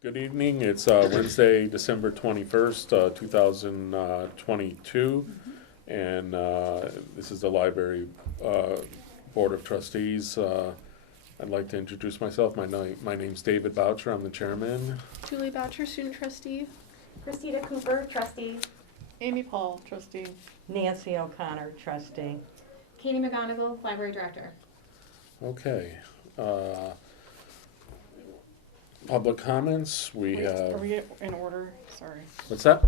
Good evening. It's Wednesday, December 21st, 2022. And this is the Library Board of Trustees. I'd like to introduce myself. My name's David Boucher. I'm the chairman. Julie Boucher, student trustee. Christina Cooper, trustee. Amy Paul, trustee. Nancy O'Connor, trustee. Katie McGonigal, library director. Okay. Public comments. Are we in order? Sorry. What's that?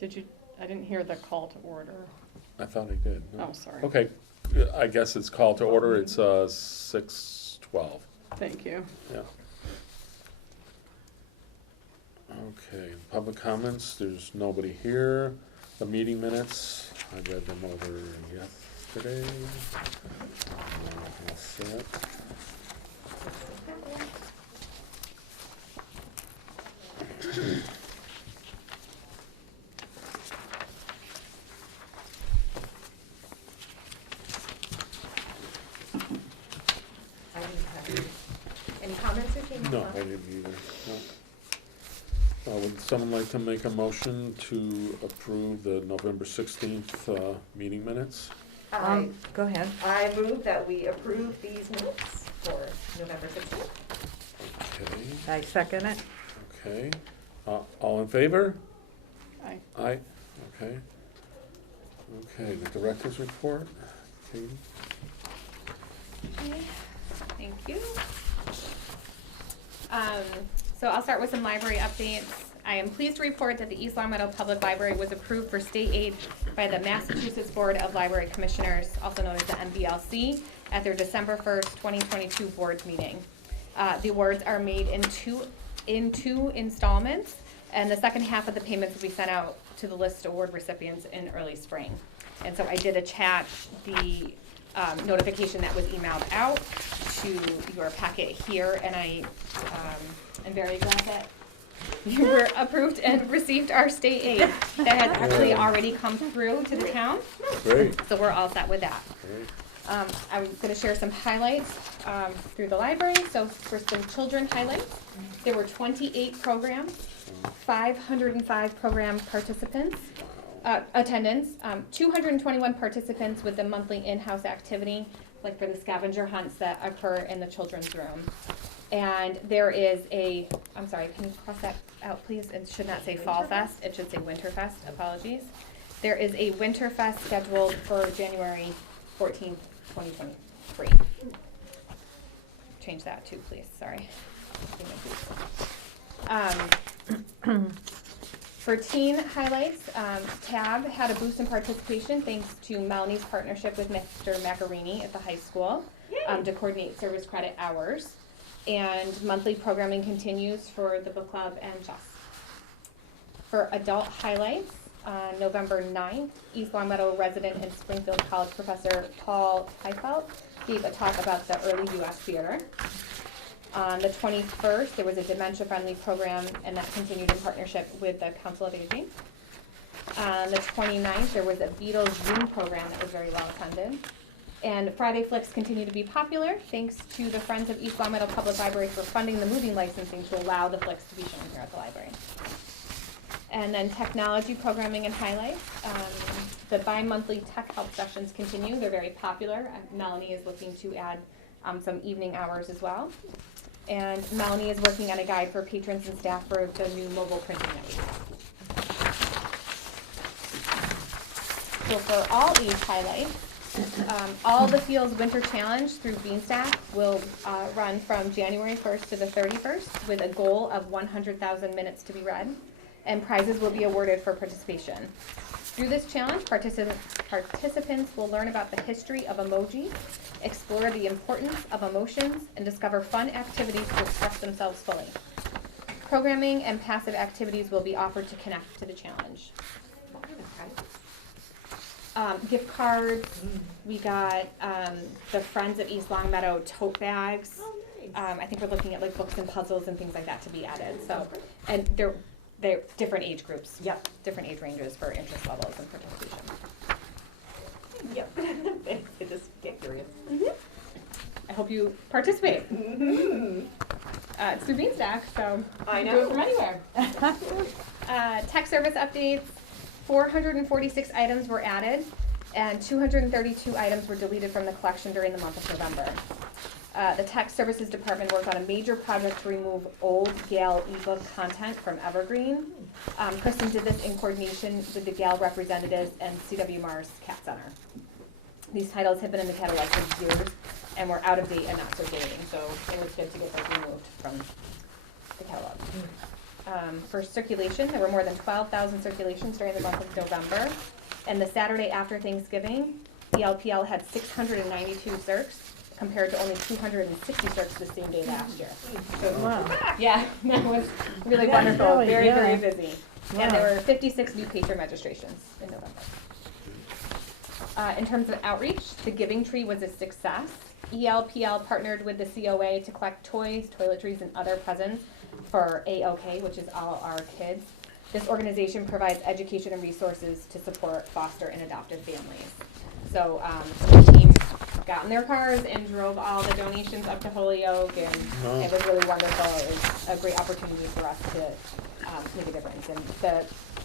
I didn't hear the call to order. I thought I did. No. Oh, sorry. Okay. I guess it's called to order. It's 6:12. Thank you. Yeah. Okay, public comments, there's nobody here. The meeting minutes, I read them over yesterday. All set. Any comments or changes? No, I didn't either. No. Would someone like to make a motion to approve the November 16th meeting minutes? Go ahead. I move that we approve these minutes for November 16th. Okay, I second it. okay. All in favor? Aye. Aye, okay. Okay, the director's report, Katie? Okay, thank you. So I'll start with some library updates. I am pleased to report that the East Longmeadow Public Library was approved for state aid by the Massachusetts Board of Library Commissioners, also known as the MBLC, at their December 1st, 2022 board meeting. The awards are made in two installments, and the second half of the payments will be sent out to the list award recipients in early spring. And so I did attach the notification that was emailed out to your packet here, and I am very glad that you were approved and received our state aid that has actually already come through to the town. Great, So we're all set with that. great. I'm going to share some highlights through the library. So for some children highlights, there were 28 programs, 505 program participants, attendance, 221 participants with the monthly in-house activity, like for the scavenger hunts that occur in the children's room. And there is I'm sorry, can you cross that out, please? It should not say Fall Fest, it should say Winter Fest, apologies. There is a Winter Fest scheduled for January 14th, 2023. Change that too, please, sorry. For teen highlights, TAB had a boost in participation thanks to Melanie's partnership with Mr. Macarini at the high school to coordinate service credit hours. And monthly programming continues for the book club and chess. For adult highlights, on November 9th, East Longmeadow resident and Springfield College professor Paul Heifelt gave a talk about the early U.S. theater. On the 21st, there was a dementia-friendly program, and that continued in partnership with the Council of Aging. On the 29th, there was a Beatles Zoom program that was very well attended. And Friday Flicks continue to be popular, thanks to the Friends of East Longmeadow Public Library for funding the moving licensing to allow the flicks to be shown here at the library. And then technology programming and highlights. The bi-monthly tech help sessions continue. They're very popular. Melanie is looking to add some evening hours as well. And Melanie is working on a guide for patrons and staff for the new mobile printing that we have. So for all these highlights, all the Fields Winter Challenge through Beanstack will run from January 1st to the 31st with a goal of 100,000 minutes to be read, and prizes will be awarded for participation. Through this challenge, participants will learn about the history of emoji, explore the importance of emotions, and discover fun activities to express themselves fully. Programming and passive activities will be offered to connect to the challenge. Gift cards. We got the Friends of East Longmeadow tote bags. Oh, nice. I think we're looking at like books and puzzles and things like that to be added. So, and they're different age groups. Yep. Different age ranges for interest levels and participation. Yep. I just get curious. I hope you participate. It's through Beanstack, so I you can do it know. from anywhere. Tech service updates, 446 items were added, and 232 items were deleted from the collection during the month of November. The Tech Services Department worked on a major project to remove old Gale ebook content from Evergreen. Kristen did this in coordination with the Gale representatives and CW Mars Cat Center. These titles have been in the catalog for years and were out of date and not circulating, so it was good to get those removed from the catalog. For circulation, there were more than 12,000 circulations during the month of November, and the Saturday after Thanksgiving, ELPL had 692 circs, compared to only 260 circs the same day last year. So, Wow. yeah, that was really Yeah, wonderful, really, very, yeah. very busy. And there Wow. were 56 new patron registrations in November. In terms of outreach, the Giving Tree was a success. ELPL partnered with the COA to collect toys, toiletries, and other presents for AOK, which is All Our Kids. This organization provides education and resources to support foster and adoptive families. So the team got in their cars and drove all the donations up to Holyoke, and it was really wonderful. It was a great opportunity for us to make a difference. And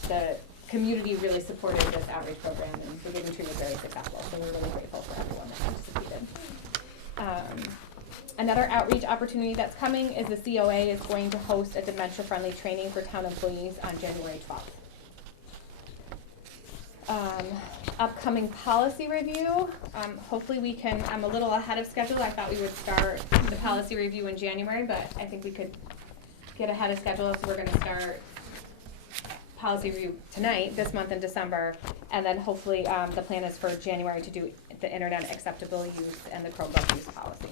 the community really supported this outreach program, and the Giving Tree was very successful. So we're really grateful for everyone that participated. Another outreach opportunity that's coming is the COA is going to host a dementia-friendly training for town employees on January 12th. Upcoming policy review, hopefully we can, I'm a little ahead of schedule. I thought we would start the policy review in January, but I think we could get ahead of schedule, so we're gonna start policy review tonight, this month in December, and then hopefully the plan is for January to do the internet acceptable use and the Chromebook use policy.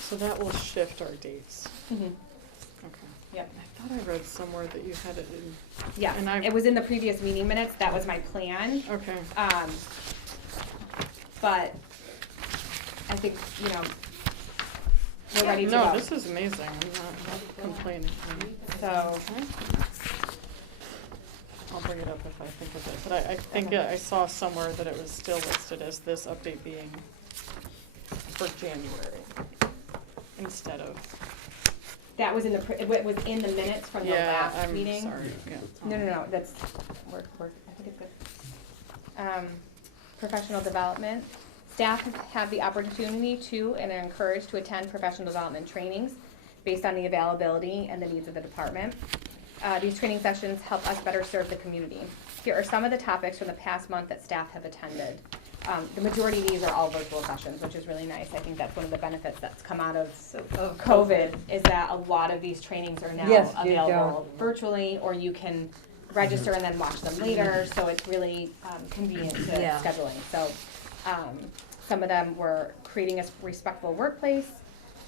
So that will shift our dates. Mm-hmm. Okay. Yep. I thought I read somewhere that you had it in. Yeah, And I- it was in the previous meeting minutes. That was my plan. Okay. But I think, we're ready to go. No, this is amazing. I'm not complaining. So, Okay. I'll bring it up if I think of it. But I think Okay. I saw somewhere that it was still listed as this update being for January instead of. that was in the, it was in the minutes from the Yeah, last I'm meeting. sorry. Yeah. No, that's, I think it's good. Professional development. Staff have the opportunity to and are encouraged to attend professional development trainings based on the availability and the needs of the department. These training sessions help us better serve the community. Here are some of the topics from the past month that staff have attended. The majority of these are all virtual sessions, which is really nice. I think that's one of the benefits that's come out of COVID, is that a lot of these trainings are now Yes, you available virtually, or you can register and then watch them later, so it's really convenient to Yeah. scheduling. So some of them were creating a respectful workplace,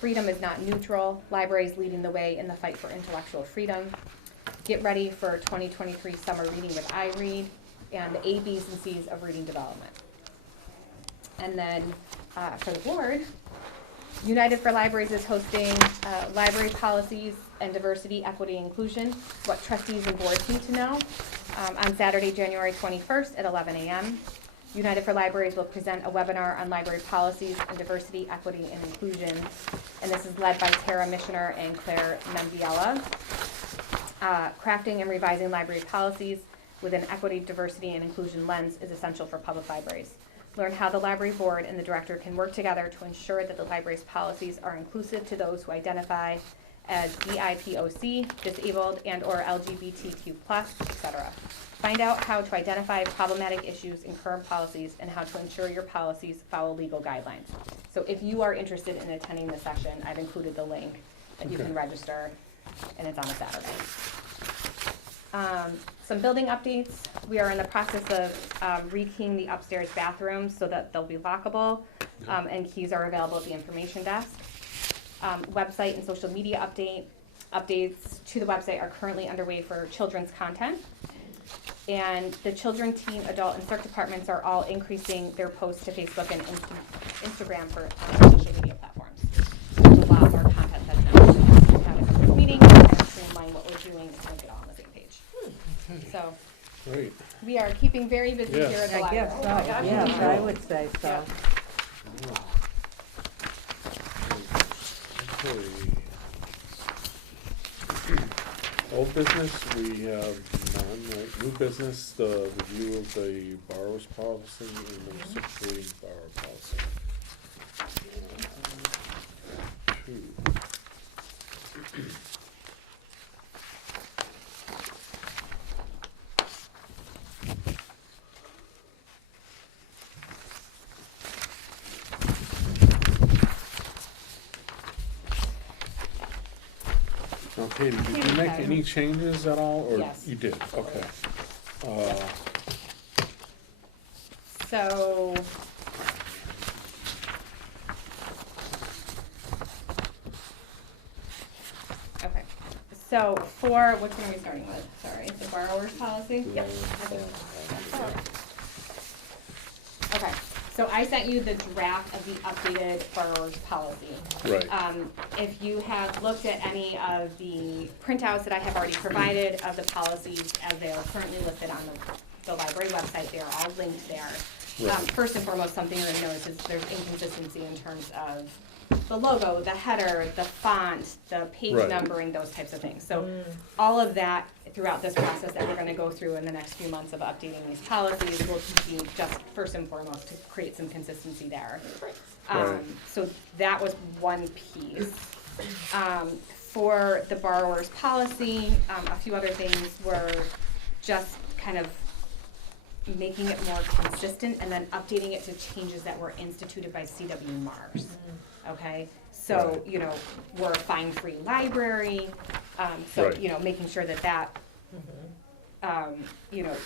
freedom is not neutral, libraries leading the way in the fight for intellectual freedom, get ready for 2023 summer reading with iRead, and the A, B's, and C's of reading development. And then for the board, United for Libraries is hosting library policies and diversity, equity, and inclusion, what trustees and boards need to know, on Saturday, January 21st at 11 a.m. United for Libraries will present a webinar on library policies and diversity, equity, and inclusion. And this is led by Tara Missioner and Claire Mendiella. Crafting and revising library policies with an equity, diversity, and inclusion lens is essential for public libraries. Learn how the library board and the director can work together to ensure that the library's policies are inclusive to those who identify as BIPOC, disabled, and/or LGBTQ+, etc. Find out how to identify problematic issues in current policies and how to ensure your policies follow legal guidelines. So if you are interested in attending the session, I've included the link that you can register, and it's on a Saturday. Some building updates. We are in the process of rekeying the upstairs bathrooms so that they'll be lockable, and keys are available at the information desk. Website and social media updates to the website are currently underway for children's content. And the children, teen, adult, and circ departments are all increasing their posts to Facebook and Instagram for social media platforms. There's a lot more content that's now had a group meeting and streamline what we're doing and get all on the same page. So Great. we are keeping very busy Yes. here at the I library. guess so, yes, I would say so. Okay. Old business, we have none, right? New business, the review of the borrower's policy and the sick leave borrower policy. Two. Okay, did you make any changes at all, or Yes. you did? Okay. So, okay, so for, which one are we starting with? Sorry, the borrower's policy? Yep. Okay, so I sent you the draft of the updated borrower's policy. Right, If you have looked at any of the printouts that I have already provided of the policies as they are currently listed on the library website, they are all linked there. Right. First and foremost, something to notice is there's inconsistency in terms of the logo, the header, the font, the page Right. numbering, those types of things. So all of that throughout this process that we're gonna go through in the next few months of updating these policies will be just first and foremost to create some consistency there. Right. So that was one piece. For the borrower's policy, a few other things were just kind of making it more consistent and then updating it to changes that were instituted by CW Mars. Okay, so, Right. you know, we're a fine-free library, so, Right. you know, making sure that that, you know,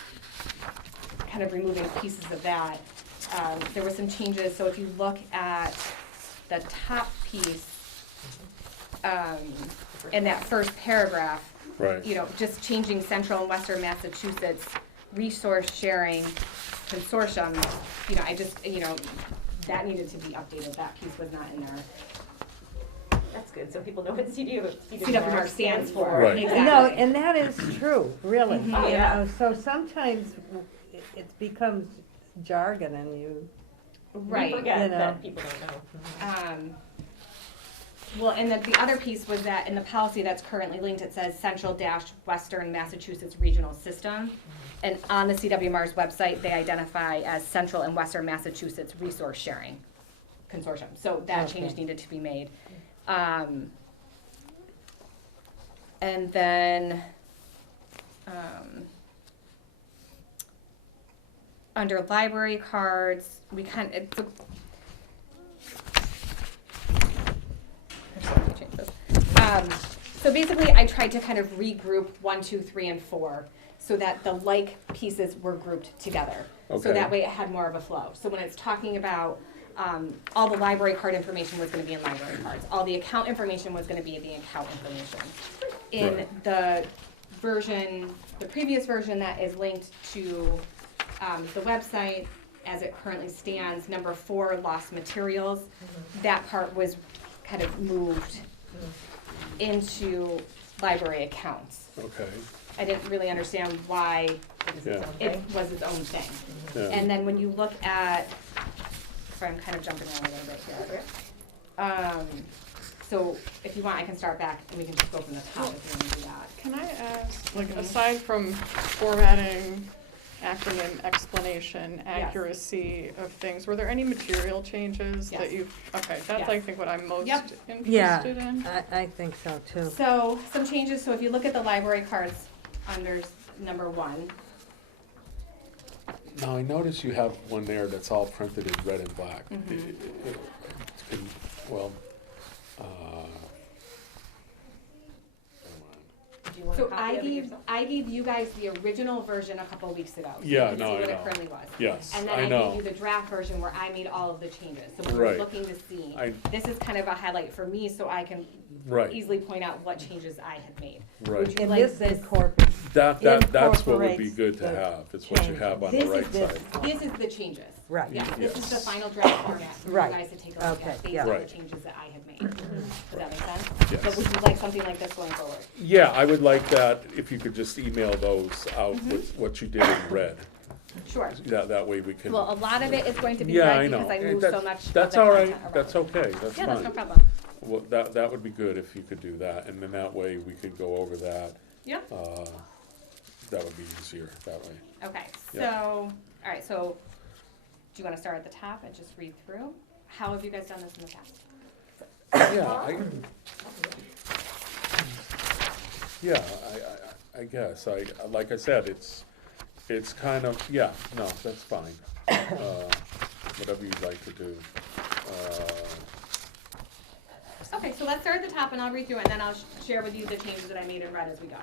kind of removing pieces of that. There were some changes, so if you look at the top piece, in that first paragraph, right. you know, just changing Central and Western Massachusetts resource sharing consortium, you know, I just, you know, that needed to be updated, that piece was not in there. That's good, so people know what CWMAR stands for. Right. Exactly. No, and that is true, really. Mhm. You Oh, yeah. know, so sometimes it becomes jargon and you, Right. You Forget know. that people don't know. Well, and then the other piece was that in the policy that's currently linked, it says Central-Western Massachusetts Regional System. And on the CWMAR's website, they identify as Central and Western Massachusetts Resource Sharing Consortium. So that change Okay. needed to be made. And then, under library cards, we so basically, I tried to kind of regroup 1, 2, 3, and 4 so that the like pieces were grouped together. So Okay. that way it had more of a flow. So when it's talking about all the library card information was going to be in library cards. All the account information was going to be the account information. In Right. the version, the previous version that is linked to the website as it currently stands, number 4, lost materials, that part was kind of moved into library accounts. Okay, I didn't really understand why yeah, it was its own thing. yeah. And then when you look at, sorry, I'm kind of jumping around a little bit here. So if you want, I can start back and we can just go from the top if you want to do that. Can I ask, like, Mhm. aside from formatting, acronym explanation, Yes. accuracy of things, were there any material changes Yes. that you've, okay, that's Yes. I think what I'm most Yep. interested in. I think so too. So some changes, so if you look at the library cards under number 1, Now, I notice you have one there that's all printed in red and black. Mhm. It's been- Well, never mind. Do you want a so copy of it yourself? I gave you guys the original version a couple of weeks ago. So Yeah, you can no, see I what know. it currently was. Yes, And then I I know. gave you the draft version where I made all of the changes. So when you're Right. looking to see, I- this is kind of a highlight for me so I can Right, easily point out what changes I had made. right. Would you And like this this? incorporates, That's what would be incorporates good to the have, it's what you change. have on the This is right this side. one. This is the changes. Right. Yes, this is the Yes. final draft format for you Right. guys to take a look Okay, at based yeah. on the Right. changes that I had made. Does that make sense? Yes. So would you like something like this going forward? Yeah, I would like that, if you could just email those out Mm-hmm. with what you did in red. Sure. That way we can. Well, a lot of it is going to be Yeah, I red know. because I And moved so that's- much of That's the all right, content around. that's okay, that's Yeah, that's no fine. problem. well, that would be good if you could do that, and then that way we could go over that. Yeah. That would be easier that way. Okay, Yeah. so, all right, so do you wanna start at the top and just read through? How have you guys done this in the past? I guess, like I said, it's kind of, yeah, no, that's fine. Whatever you'd like to do. Okay, so let's start at the top and I'll read through it, and then I'll share with you the changes that I made in red as we go.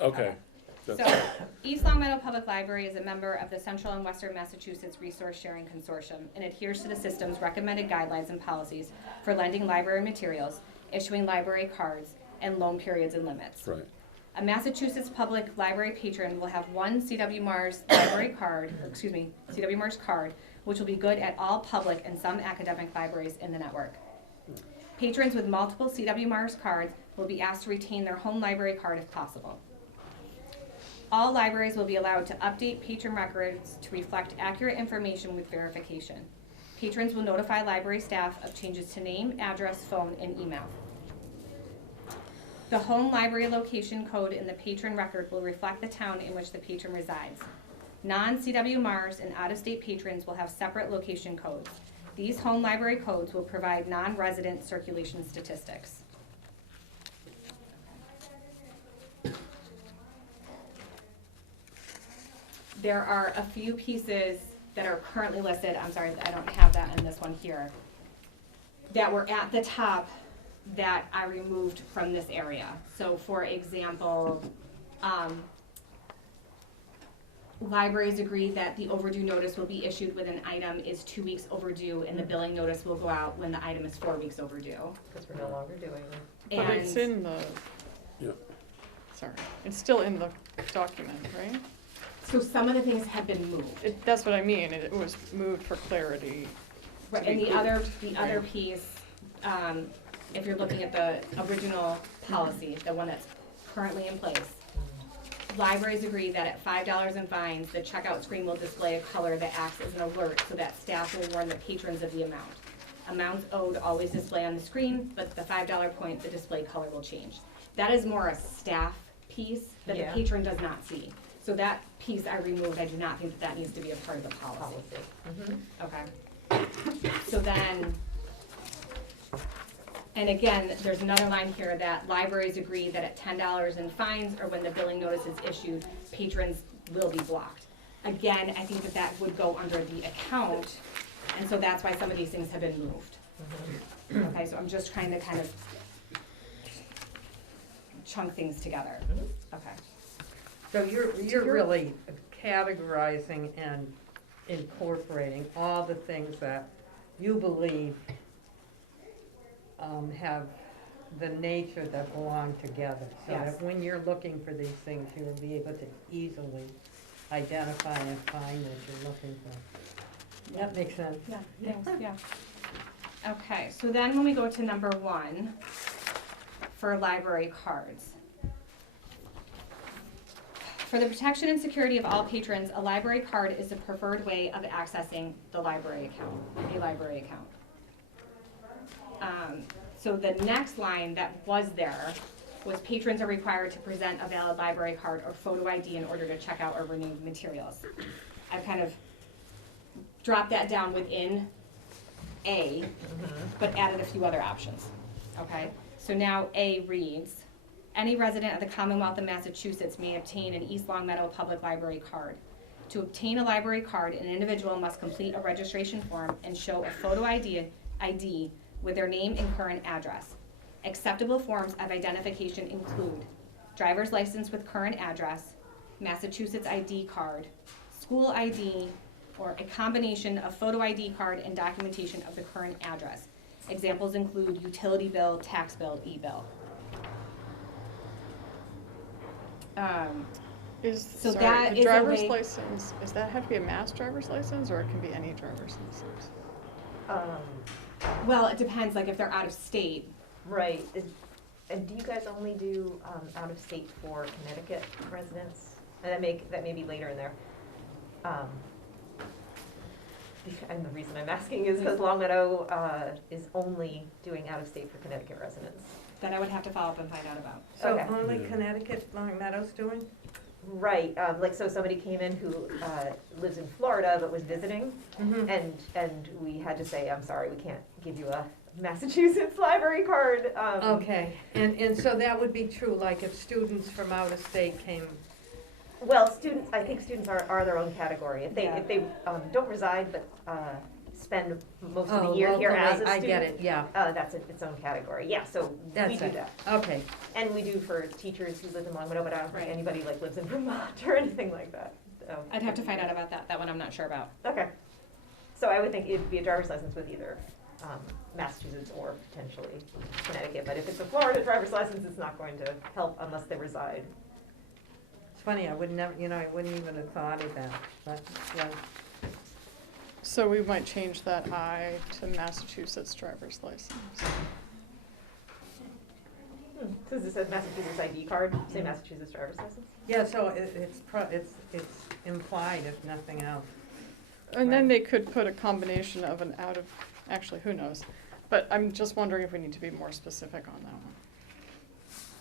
Okay. So, That's- East Long Meadow Public Library is a member of the Central and Western Massachusetts Resource Sharing Consortium and adheres to the system's recommended guidelines and policies for lending library materials, issuing library cards, and loan periods and limits. Right, A Massachusetts public library patron will have one CW Mars library card, or excuse me, CW Mars card, which will be good at all public and some academic libraries in the network. Patrons with multiple CW Mars cards will be asked to retain their home library card if possible. All libraries will be allowed to update patron records to reflect accurate information with verification. Patrons will notify library staff of changes to name, address, phone, and email. The home library location code in the patron record will reflect the town in which the patron resides. Non-CW Mars and out-of-state patrons will have separate location codes. These home library codes will provide non-resident circulation statistics. There are a few pieces that are currently listed, I'm sorry, I don't have that in this one here, that were at the top that I removed from this area. So for example, libraries agree that the overdue notice will be issued when an item is 2 weeks overdue, and the billing notice will go out when the item is 4 weeks overdue. Because we're no longer doing it. But it's in the, yeah, sorry, it's still in the document, right? So some of the things have been moved. That's what I mean, it was moved for clarity. Right, to and be the other grouped. piece, if you're looking at the original policy, the one that's currently in place, libraries agree that at $5 in fines, the checkout screen will display a color that acts as an alert so that staff will warn the patrons of the amount. Amounts owed always display on the screen, but the $5 point, the display color will change. That is more a staff piece that the Yeah. patron does not see. So that piece I removed, I do not think that that needs to be a part of the policy. Okay. So then, and again, there's another line here that libraries agree that at $10 in fines or when the billing notice is issued, patrons will be blocked. Again, I think that that would go under the account, and so that's why some of these things have been moved. Okay, so I'm just trying to kind of chunk things together. Okay. So you're really categorizing and incorporating all the things that you believe have the nature that belong together. So Yes. that when you're looking for these things, you'll be able to easily identify and find what you're looking for. That makes sense. Yeah, thanks, yeah. Okay, so then when we go to number 1, for library cards. For the protection and security of all patrons, a library card is the preferred way of accessing the library account, a library account. So the next line that was there was patrons are required to present a valid library card or photo ID in order to check out or renew materials. I've kind of dropped that down within A, but added a few other options, okay? So now A reads, any resident of the Commonwealth of Massachusetts may obtain an East Long Meadow Public Library card. To obtain a library card, an individual must complete a registration form and show a photo ID with their name and current address. Acceptable forms of identification include driver's license with current address, Massachusetts ID card, school ID, or a combination of photo ID card and documentation of the current address. Examples include utility bill, tax bill, e-bill. So Sorry, that the is a driver's way- license, does that have to be a mass driver's license, or it can be any driver's license? Well, it depends, like if they're out of state. Right, and do you guys only do, out of state for Connecticut residents? And that may be later in there. and the reason I'm asking is because Long Meadow is only doing out-of-state for Connecticut residents. That I would have to follow up and find out about. So Okay. only Yeah. Connecticut, Long Meadow's doing? Right, like, so somebody came in who lives in Florida but was visiting, Mm-hmm. and we had to say, I'm sorry, we can't give you a Massachusetts library card. Okay, and so that would be true, like if students from out of state came, Well, students, I think students are their own category. If they, Yeah. if they don't reside but spend most of the oh, year here locally, as a student. I get it, yeah, That's its own category, yeah, so we that's do it, that. okay. And we do for teachers who live in Long Meadow, but I don't think Right. anybody like lives in Vermont or anything like that. I'd have to find out about that. That one I'm not sure about. Okay. So I would think it'd be a driver's license with either Massachusetts or potentially Connecticut. But if it's a Florida driver's license, it's not going to help unless they reside. It's funny, I would never, I wouldn't even have thought of that, but, yeah. So we might change that I to Massachusetts driver's license. Because it says Massachusetts ID card, say Massachusetts driver's license. Yeah, so it's implied if nothing else. And then they could put a combination of an out of, actually, who knows? But I'm just wondering if we need to be more specific on that one.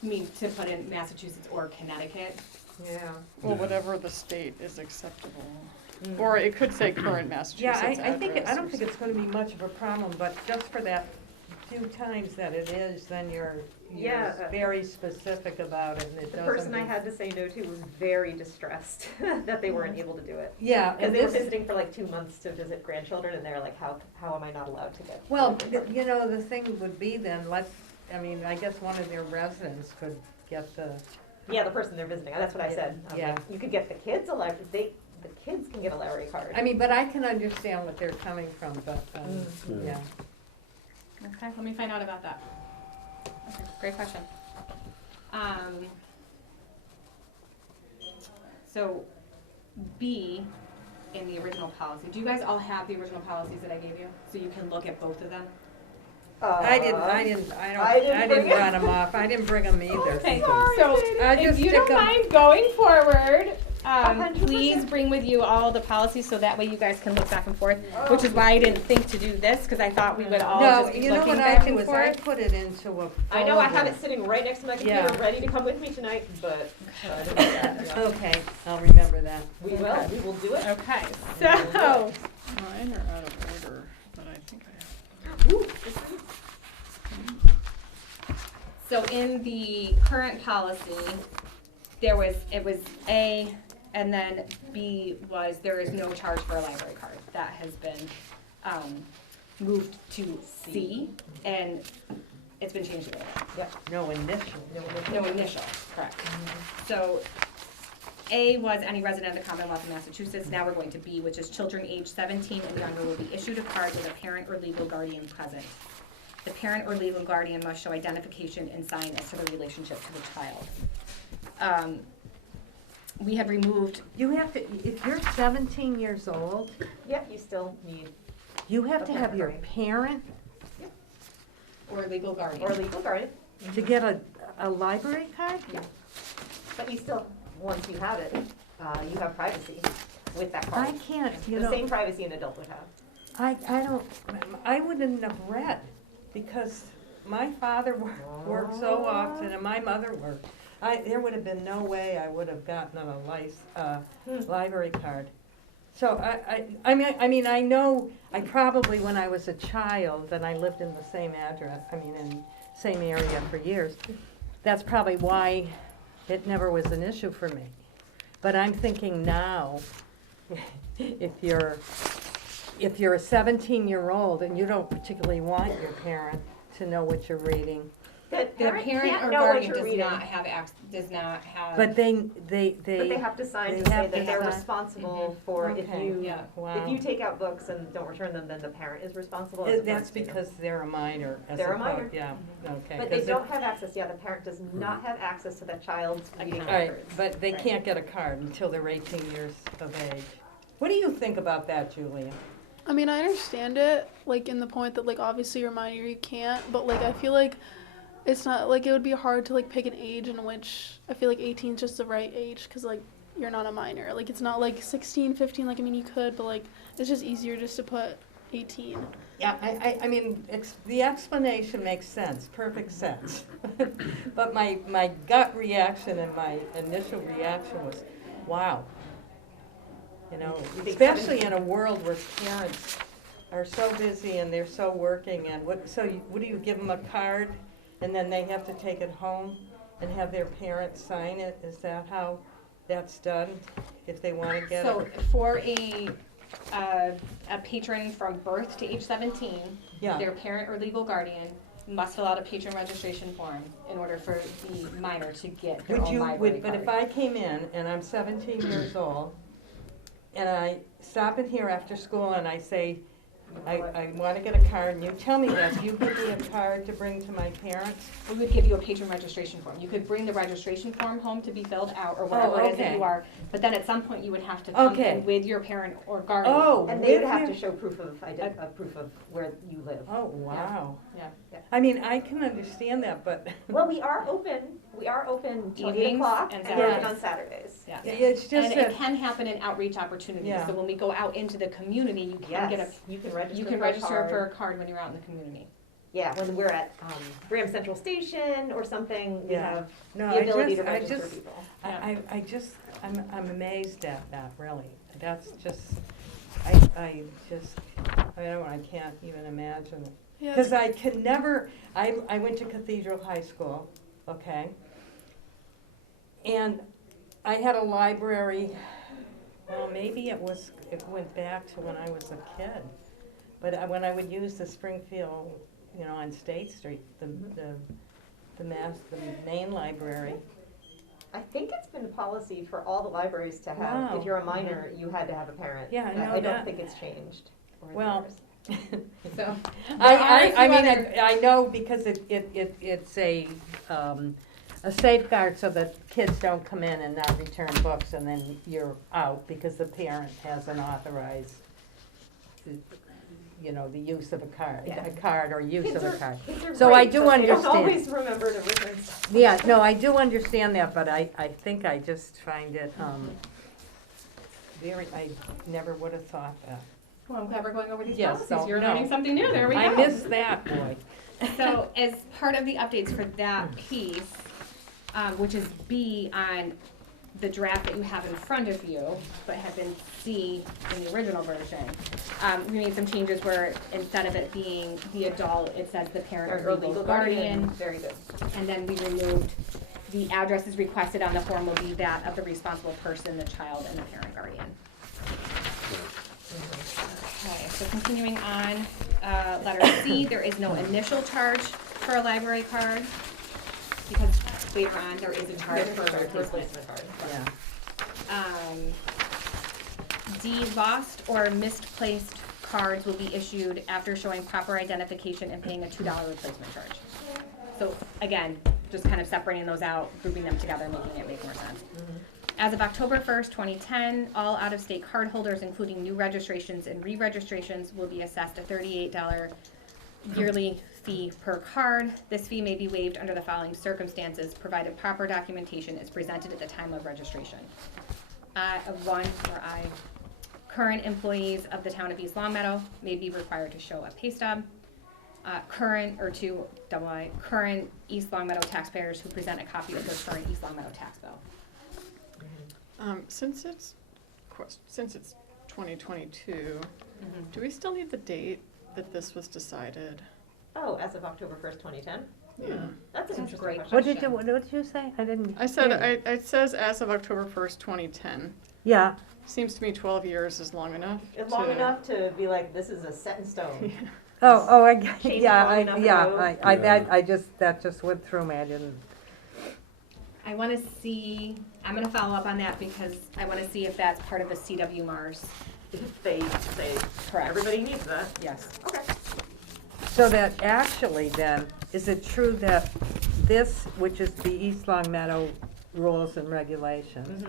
You mean to put in Massachusetts or Connecticut? Yeah. Well, Yeah. whatever the state is acceptable. Or it could say current Yeah, Massachusetts address. I don't or think it's gonna be much of a problem, but just for that few times that it is, then you're Yeah. very specific about it, and it The doesn't. person I had to say no to was very distressed that they weren't able to do it. Yeah, Because and they were this, visiting for like 2 months to visit grandchildren, and they're like, how am I not allowed to get? well, a card?" the thing would be then, I guess one of their residents could get the, Yeah, the person they're visiting, that's what I said. I'm Yeah. like, you could get the kids the kids can get a library card. but I can understand what they're coming from, but, yeah. Okay, let me find out about that. Okay, great question. So B in the original policy, do you guys all have the original policies that I gave you? So you can look at both of them? I didn't bring it. run them off, I didn't bring them either. Okay, Sorry, so Katie. I if just you stick don't 'em- mind going forward, 100%. please bring with you all the policies so that way you guys can look back and forth. Which is why I didn't think to do this, because I thought we would all No, just be you know looking what I back do and is I forth. put it into a I know I have folder. it sitting right next to my computer, Yeah. ready to come with me tonight, but I didn't do that, yeah. Okay, I'll remember that. We will do it. Okay, so, Mine are out of order, but I think I have. Ooh, this is- so in the current policy, it was A, and then B was, there is no charge for a library card. That has been, moved to C, and it's been changed to A. No initial. No initial, correct. So A was any resident of the Commonwealth of Massachusetts. Now we're going to B, which is children age 17 and younger will be issued a card with a parent or legal guardian present. The parent or legal guardian must show identification and sign as to the relationship to the child. We have removed, You have to, if you're 17 years old, Yeah, you still need, you have to A have your parent parent or legal guardian. or legal guardian, to get a library card? but you still, once you have it, you have privacy with that I card. can't, The same privacy an adult would have. I wouldn't have read, because my father worked so often and my mother worked. There would have been no way I would have gotten a library card. So I know, I probably, when I was a child, and I lived in the same address, in same area for years, that's probably why it never was an issue for me. But I'm thinking now, if you're a 17-year-old and you don't particularly want your parent to know what you're reading, The The parent can't or know what guardian you're reading, does not have. but they but they have to sign they to say have that to they're sign. responsible for if Okay. you, Yeah. wow. if you take out books and don't return them, then the parent is responsible. as That's opposed to- because they're a minor. as They're a opposed- minor. Yeah, okay. But they 'cause don't have access, the parent does not have access to the child's reading Account. Right, records. but they Right. can't get a card until they're 18 years of age. What do you think about that, Julia? I understand it, in the point that, obviously you're a minor, you can't, but, I feel like it's not, it would be hard to, pick an age in which I feel like 18 is just the right age, because, you're not a minor. Like, it's not like 16, 15, like, I mean, you could, but like, it's just easier just to put 18. Yeah, I mean, the explanation makes sense, perfect sense. But my gut reaction and my initial reaction was, wow. You know, especially in a world where parents are so busy and they're so working, and what do you give them a card and then they have to take it home and have their parents sign it? Is that how that's done, if they want to get So it? for a patron from birth to age 17, Yeah. their parent or legal guardian must fill out a patron registration form in order for the minor to get their own library But if card. I came in and I'm 17 years old, and I stop in here after school and I say, I want to get a card, and you tell me that, you give me a card to bring to my parents? We would give you a patron registration form. You could bring the registration form home to be filled out, or whatever it is that okay. you are, but then at some point you would have to come Okay. in with your parent or guardian. Oh, And they would with have your- to show proof of where you live. Oh, wow. Yeah. I mean, I can understand that, but Well, we are open till 8 Evenings o'clock and and we're open Saturdays. on Saturdays. Yeah. it's just And it that, can happen in outreach opportunities, Yeah. so when we go out into the community, you can get a, Yes, you can register you can for a register card. for a card when you're out in the community. Yeah, when we're at Graham Central Station or something, we Yeah. have no, the ability to I register just, people. I'm amazed at that, really. That's just, I can't even imagine it. Yeah, Because I can never, I went to Cathedral High School, okay? And I had a library, well, maybe it went back to when I was a kid. But when I would use the Springfield, you know, on State Street, the main library. I think it's been policy for all the libraries to have, Wow. if you're a minor, you had to have a parent. Yeah, I know I don't that. think it's changed. over the Well, years. So, I mean, I know because it's a safeguard so that kids don't come in and not return books and then you're out because the parent hasn't authorized, you know, the use of Yeah. a card or use Kids of a are- card. kids are So I great, do but they don't understand. always remember to return stuff. Yeah, no, I do understand that, but I think I just find it, I never would have thought that. well, I'm glad we're going over these Yes, policies. so, You're no. learning something new. There we go. I missed that, boy. So as part of the updates for that piece, which is B on the draft that you have in front of you, but had been C in the original version, we made some changes where instead of it being the adult, it says the parent or legal guardian. Very good. And then we removed the addresses requested on the form will be that of the responsible person, the child, and the parent guardian. Okay, so continuing on, letter C, there is no initial charge for a library card, because later on, there is a charge for a replacement. card. Yeah. D, lost or misplaced cards will be issued after showing proper identification and paying a $2 replacement charge. So again, just kind of separating those out, grouping them together, making it make more sense. As of October 1st, 2010, all out-of-state card holders, including new registrations and re-registrations, will be assessed a $38 yearly fee per card. This fee may be waived under the following circumstances, provided proper documentation is presented at the time of registration. Current employees of the town of East Longmeadow may be required to show a pay stub. Current East Longmeadow taxpayers who present a copy of their current East Longmeadow tax bill. Since it's 2022, do we still need the date that this was decided? Oh, as of October 1st, 2010? Yeah. That's an That's interesting great. question. What did you say? I didn't. I said, hear you. it says as of October 1st, 2010. Yeah, Seems to me 12 years is long enough. It's long enough to be like, this is a set in stone. I, Change yeah, it long enough ago. Yeah. that just went through me, I didn't. I want to see, I'm going to follow up on that because I want to see if that's part of the CW Mars. If they say, Correct. everybody needs that. Yes. Okay. So that actually then, is it true that this, which is the East Long Meadow rules and regulations,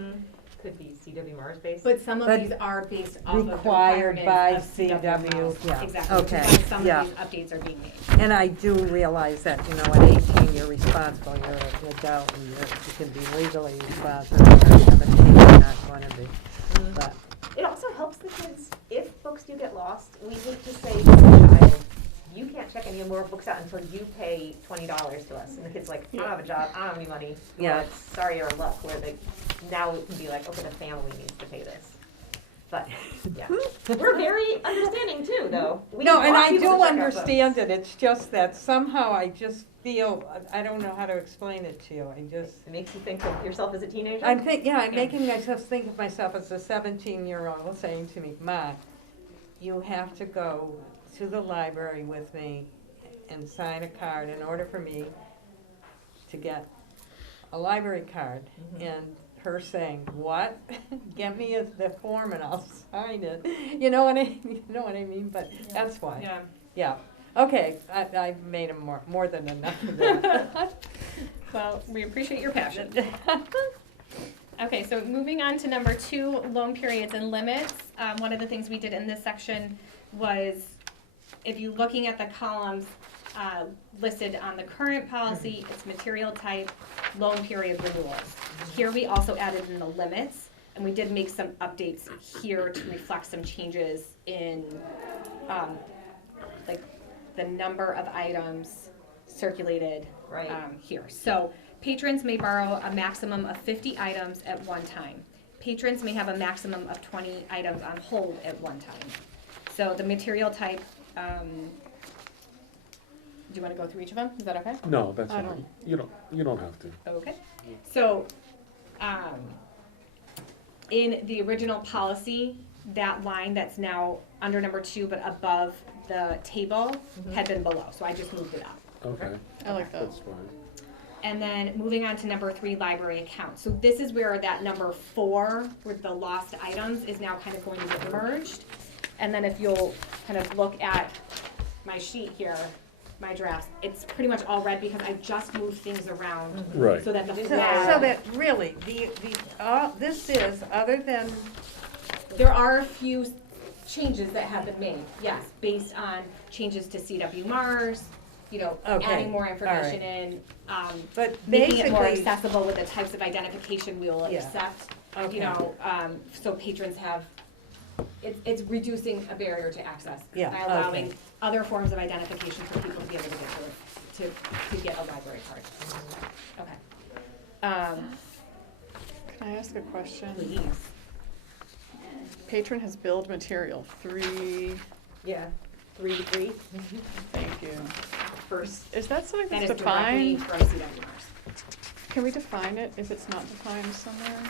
could be CW Mars based. But some of But these are based off of the required requirements by of CW, CW. yeah. Exactly, Okay, which is why some yeah. of these updates are being made. And I do realize that, you know, at 18, you're responsible, you're an adult, and you can be legally responsible, at 17, you're not going to be. But, It also helps the kids, if books do get lost, we hate to say to the child, you can't check any more books out until you pay $20 to us. And the kid's like, I don't have a job, I don't have any money. Yeah. Well, it's sorry you're in luck, where now it can be like, okay, the family needs to pay this. But, yeah. We're very understanding too, though. We no, and want I people do to check out books. understand it, it's just that somehow I just feel, I don't know how to explain it to you, I just. It makes you think of yourself as a teenager? I'm making myself think of myself as a 17-year-old saying to me, Ma, you have to go to the library with me and sign a card in order for me to get a library card. And her saying, what? Get me the form and I'll sign it. You know what I mean? But that's why. Yeah. Yeah. Okay, I've made him more than enough of that. Well, we appreciate your passion. Okay, so moving on to number 2, loan periods and limits. One of the things we did in this section was, if you're looking at the columns listed on the current policy, it's material type, loan period renewals. Here we also added in the limits, and we did make some updates here to reflect some changes in like the number of items circulated Right. here. So patrons may borrow a maximum of 50 items at one time. Patrons may have a maximum of 20 items on hold at one time. So the material type, do you want to go through each of them? Is that okay? No, that's I fine. don't- You don't have to. Okay. So, in the original policy, that line that's now under number 2 but above the table had been below, so I just moved it up. Okay, I like that. that's fine. And then moving on to number 3, library accounts. So this is where that number 4, with the lost items, is now kind of going to get merged. And then if you'll kind of look at my sheet here, my drafts, it's pretty much all red because I just moved things around Right. so that the So flow. that really, this is, other than, There are a few changes that have been made, yes, based on changes to CW Mars, you know, Okay, adding more all information right. in, but making it more basically, accessible with the types of identification we will Yeah. accept. Okay. You know, so patrons have, it's reducing a barrier to access. Yeah, By allowing okay. other forms of identification for people to be able to get to get a library card. Okay. Can I ask a question? Please. Patron has billed material 3, Yeah. 3 thank you. first. Is that something That that's is directly defined? from CW Mars. Can we define it if it's not defined somewhere?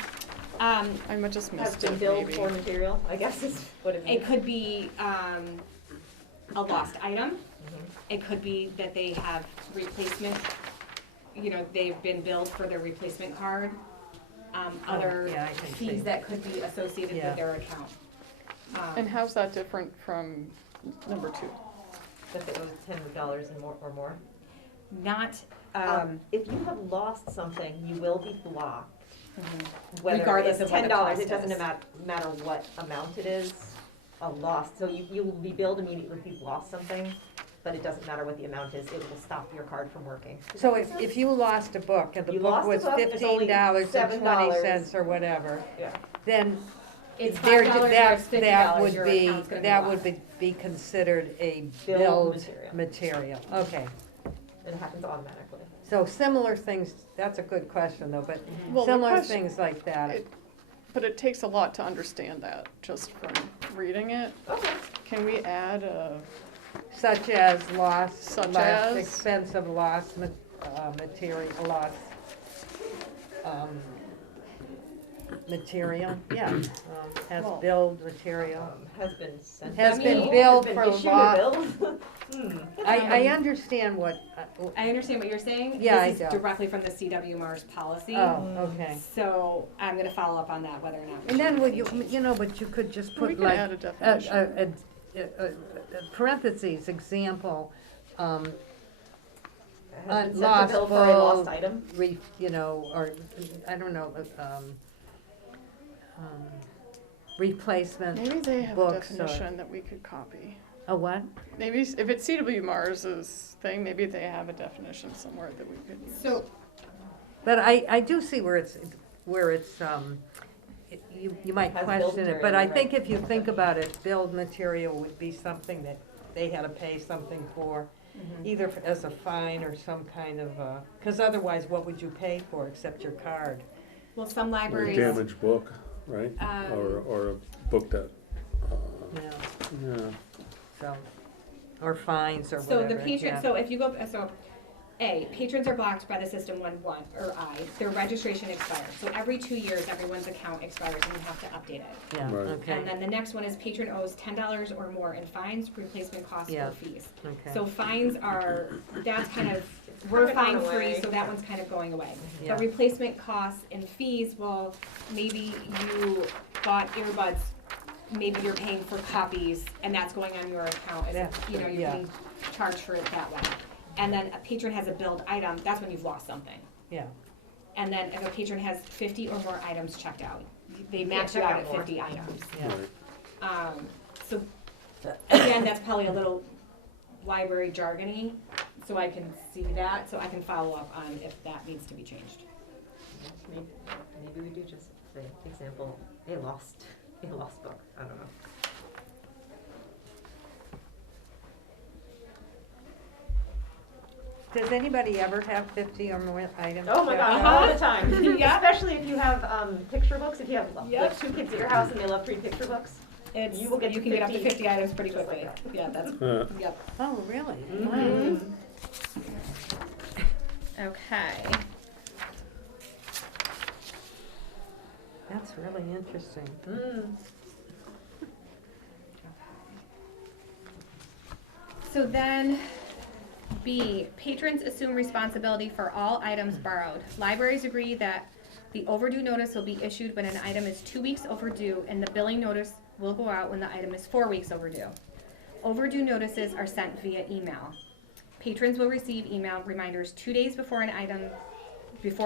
I might just Has missed been it, billed maybe. for material, I guess is what it means. It could be a lost item. It could be that they have replacement, you know, they've been billed for their replacement card. Other yeah, I can see. fees that could be associated Yeah. with their account. And how's that different from number 2? If it was $10 and more or more. Not, If you have lost something, you will be blocked. Whether Regardless it's of what the $10, cost it doesn't is. matter what amount it is, a loss. So you will be billed immediately if you've lost something, but it doesn't matter what the amount is, it will stop your card from working. so if you lost a book and the You book lost a was book, it's only $15.20 or whatever, Yeah. then it's there- $5 or that it's $50, your account's gonna be that blocked. would be considered a Billed billed material. material. Okay, And it happens automatically. so similar things, that's a good question though, but Well, the similar question- things like that. It- But it takes a lot to understand that, just from reading it. Okay. Can we add a, Such as lost, Such lost as? expensive lost material, lost material, yeah. Has Well- billed material. Has been sent. Has to been me, billed has for been issued a law- bill. I understand what, I understand what you're saying. Yeah, I This do. is directly from the CW Mars policy. oh, okay. So I'm gonna follow up on that, whether or not. we And then should would change you know, but you could just we put can like add a definition. parentheses, example, Has been sent lost a bill for a lost book, item. you know, or, I don't know, replacement, Maybe they have a books or- definition that we could copy. a what? Maybe if it's CW Mars's thing, maybe they have a definition somewhere that we could use. So, But I do see where it's, you might Has build question it, but I material, think right. if you think about it, build material would be something that they had to pay something for, either as a fine or some kind of, because otherwise, what would you pay for except your card? well, some Or a libraries, damaged book, right? Um, Or a book that, Yeah, yeah. so, or fines or so whatever, the patron, yeah. so if you go, so, A, patrons are blocked by the system when their registration expires. So every 2 years, everyone's account expires and you have to update it. Yeah, Right. okay, And then the next one is patron owes $10 or more in fines, replacement costs, Yeah. or fees. okay. So fines are, that's kind of, It's we're kinda gone fine free, away. so that one's kind of going away. Yeah. But replacement costs and fees, well, maybe you bought earbuds, maybe you're paying for copies, and that's going on your account, as, Yeah, you know, you're yeah. being charged for it that way. And then a patron has a billed item, that's when you've lost something. Yeah, And then if a patron has 50 or more items checked out, they can't max you check out out at more. 50 items. yeah. Right. So, again, that's probably a little library jargony, so I can see that, so I can follow up on if that needs to be changed. Maybe we do just say, example, a lost book, I don't know. Does anybody ever have 50 or more items? Oh my checked god, out? all the time. Yeah. Especially if you have picture books, if you have Yep. like 2 kids at your house and they love to read picture books. It's, You will get you to can get up to 50 50 items pretty just like quickly. Yeah, that's, Uh, yep. Oh, really? Mhm. Okay. That's really interesting. So then, B, patrons assume responsibility for all items borrowed. Libraries agree that the overdue notice will be issued when an item is 2 weeks overdue, and the billing notice will go out when the item is 4 weeks overdue. Overdue notices are sent via email. Patrons will receive email reminders 2 days before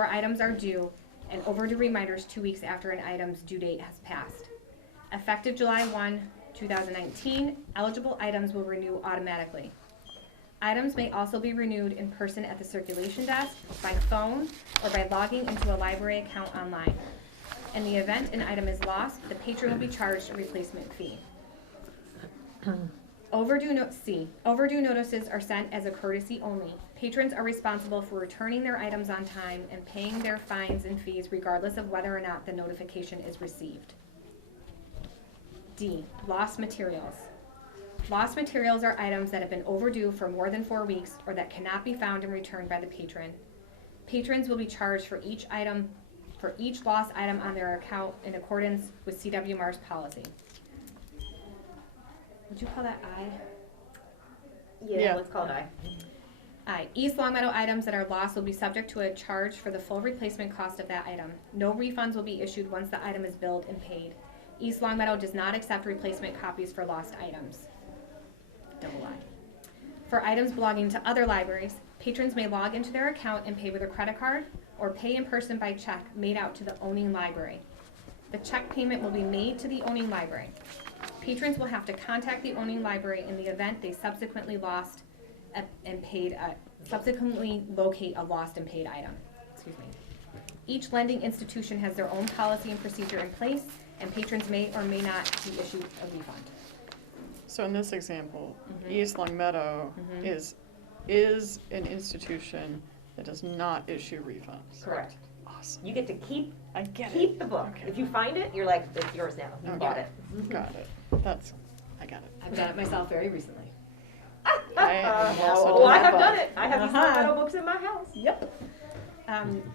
items are due, and overdue reminders 2 weeks after an item's due date has passed. Effective July 1, 2019, eligible items will renew automatically. Items may also be renewed in person at the circulation desk, by phone, or by logging into a library account online. In the event an item is lost, the patron will be charged a replacement fee. Overdue notices are sent as a courtesy only. Patrons are responsible for returning their items on time and paying their fines and fees regardless of whether or not the notification is received. D, lost materials. Lost materials are items that have been overdue for more than 4 weeks or that cannot be found and returned by the patron. Patrons will be charged for each lost item on their account in accordance with CW Mars policy. Would you call that I? Yeah, let's call it I. I, East Longmeadow items that are lost will be subject to a charge for the full replacement cost of that item. No refunds will be issued once the item is billed and paid. East Longmeadow does not accept replacement copies for lost items. Double I. For items belonging to other libraries, patrons may log into their account and pay with a credit card or pay in person by check made out to the owning library. The check payment will be made to the owning library. Patrons will have to contact the owning library in the event they subsequently subsequently locate a lost and paid item. Excuse me. Each lending institution has their own policy and procedure in place, and patrons may or may not be issued a refund. So in this example, Mhm. East Longmeadow Mhm. is an institution that does not issue refunds. Correct. Awesome. You get to keep I get keep it. the book. Okay. If you find it, you're like, it's yours now. You Okay. bought it. Got it. I got it. I've done it myself very recently. I have also Oh, I done have that. done it. I have these Uh-huh. Longmeadow books in my house. Yep.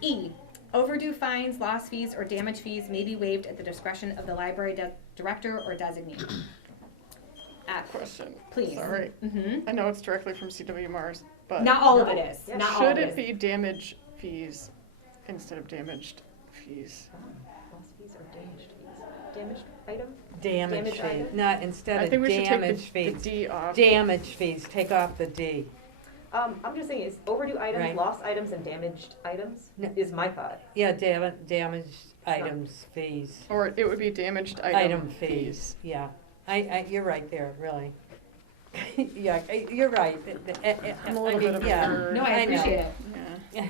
E, overdue fines, lost fees, or damage fees may be waived at the discretion of the library director or designee. F, Question. please. Sorry. Mm-hmm. I know it's directly from CW Mars, but Not all of No. it is. Yeah. Not all should of it is. be damage fees instead of damaged fees? Lost fees or damaged fees? Damaged item? Damage Damage fees, item? not instead I of think we should damage take the fees. D off. Damage fees, take off the D. I'm just saying, it's overdue items, Right. lost items, and damaged items No. is my thought. Yeah, damaged items fees, Or it would be damaged item item fees, fees. yeah. You're right there, really. Yeah, you're right. I'm a little bit of a yeah. nerd. No, I know. appreciate it. Yeah.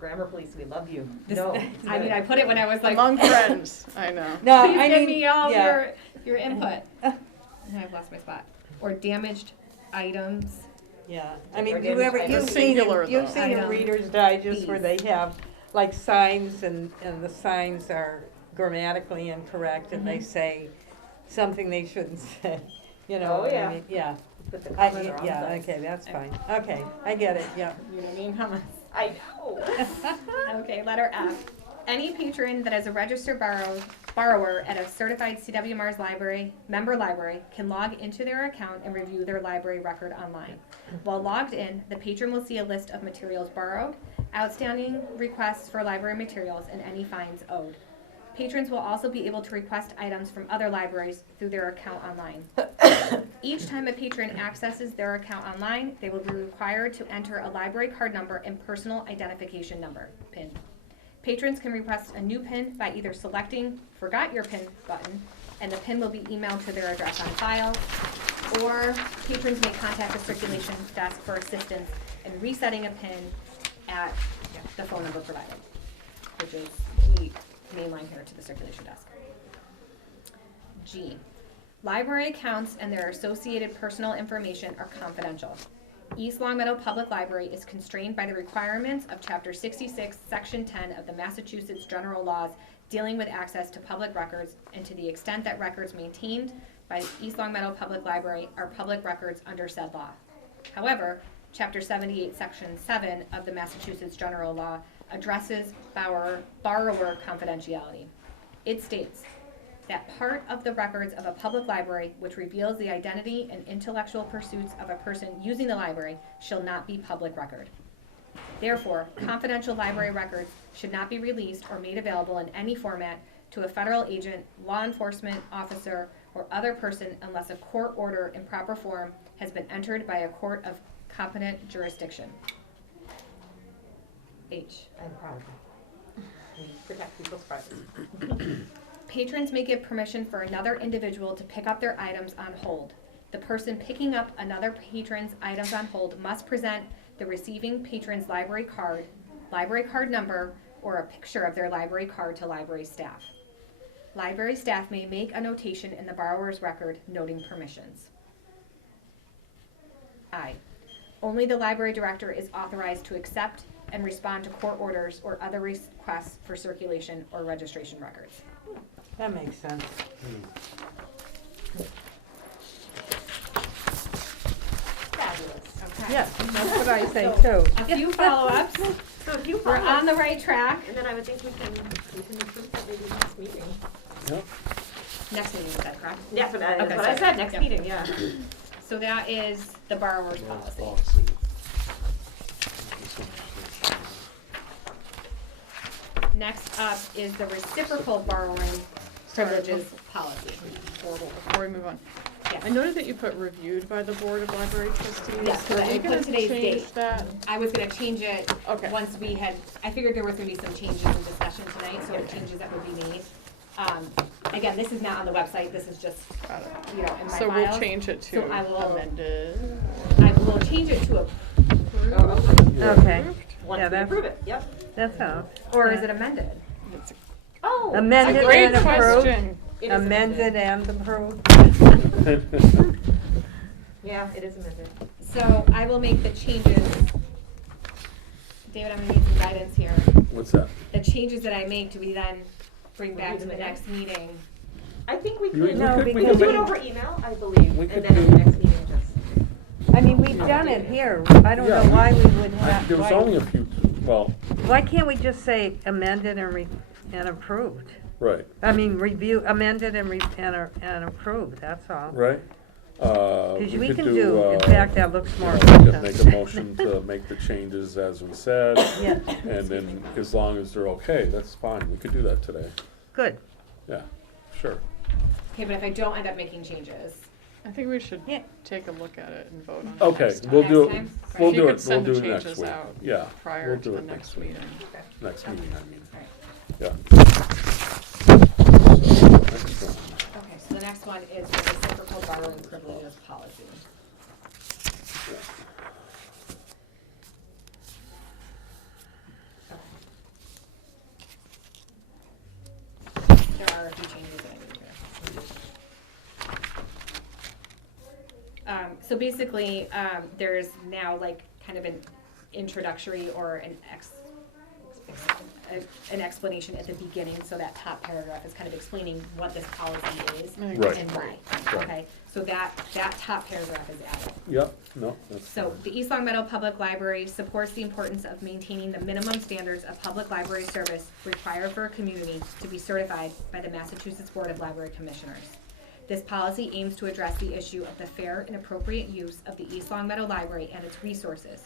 Grammar police, we love you. This- No. I mean, I put it when I was like, Among friends, I know. No, please I give mean, me all yeah. your input. And I've lost my spot. Or damaged items. Yeah, I Or mean, damaged whoever, items. you've seen, Singular, you've though. seen a Item. Reader's Digest where Fees. they have like signs and the signs are grammatically incorrect and they say something they shouldn't say, you know, Oh, what yeah. I mean, yeah. Put the comma or Yeah, on the okay, that's fine, okay, I get it, yeah. You know what I mean? Comments. I know. Okay, letter F. Any patron that is a registered borrower at a certified CW Mars member library can log into their account and review their library record online. While logged in, the patron will see a list of materials borrowed, outstanding requests for library materials, and any fines owed. Patrons will also be able to request items from other libraries through their account online. Each time a patron accesses their account online, they will be required to enter a library card number and personal identification number, PIN. Patrons can request a new PIN by either selecting Forgot Your PIN button, and the PIN will be emailed to their address on file, or patrons may contact the circulation desk for assistance in resetting a PIN at the phone number provided, which is the main line here to the circulation desk. G. Library accounts and their associated personal information are confidential. East Longmeadow Public Library is constrained by the requirements of Chapter 66, Section 10 of the Massachusetts General Laws dealing with access to public records, and to the extent that records maintained by East Longmeadow Public Library are public records under said law. However, Chapter 78, Section 7 of the Massachusetts General Law addresses borrower confidentiality. It states that part of the records of a public library which reveals the identity and intellectual pursuits of a person using the library shall not be public record. Therefore, confidential library records should not be released or made available in any format to a federal agent, law enforcement officer, or other person unless a court order in proper form has been entered by a court of competent jurisdiction. H. I'm proud of you. We protect people's privacy. Patrons may give permission for another individual to pick up their items on hold. The person picking up another patron's items on hold must present the receiving patron's library card number, or a picture of their library card to library staff. Library staff may make a notation in the borrower's record noting permissions. I. Only the library director is authorized to accept and respond to court orders or other requests for circulation or registration records. That makes sense. Fabulous. Okay. Yeah, that's what I say So, too. A few follow-ups. So if you We're follow on the us, right track. and then I would think we can approve that maybe next meeting. Yep. Next meeting, is that correct? That's what I, Okay, that's what I sorry. said, next Yep. meeting, yeah. So that is the borrower's Well, policy. policy. This one is- Next up is the reciprocal borrowing privileges policy. Before we move on. Yes. I noted that you put reviewed by the Board of Library Trustees. Yes, Are I we put gonna today's change date. that? I was gonna change it Okay. once we had, I figured there was gonna be some changes in discussion tonight, so the changes that would be made. Again, this is not on the website, this is just, Got it. you know, in my So we'll files. change it So to I will- amended. I will change it to approve, Okay, Once Yeah, we that's- approve it, yep. that's all. or is it amended? It's Oh. a Amended great and approved. question. It is Amended and approved. Yeah, it is amended. So I will make the changes. David, I'm gonna need some guidance here. What's that? The changes that I make, do we then bring back Review to the them again? next meeting? I think we We- could, No, we because could do we- it over email, I believe, We and could then at the do- next meeting just. I mean, we've done it here, I don't know Yeah. why we would have, There was only a few, well, why can't we just say amended and approved? right, I mean, review, amended and approved, that's all. right? Because we could can do, in uh, fact, that looks more we could efficient. make a motion to make the changes as we said, Yeah, and then as long as they're okay, that's fine, we could do that today. good. Yeah, sure. Okay, but if I don't end up making changes, I think we should Yeah. take a look at it and vote on it Okay, next time. we'll do it, Next time? we'll If you do could it, send we'll the do it next changes week. out Yeah, prior we'll to do the it next week. meeting. Next meeting, I mean, Alright. yeah. So, next one. Okay, so the next one is the reciprocal borrowing privileges policy. There are a few changes that I made here. So basically, there's now like kind of an introductory or an explanation at the beginning, so that top paragraph is kind of explaining what this policy is I think Right. that's and why. Right. Okay, so that top paragraph is added. Yep, no, that's. So the East Long Meadow Public Library supports the importance of maintaining the minimum standards of public library service required for a community to be certified by the Massachusetts Board of Library Commissioners. This policy aims to address the issue of the fair and appropriate use of the East Long Meadow Library and its resources.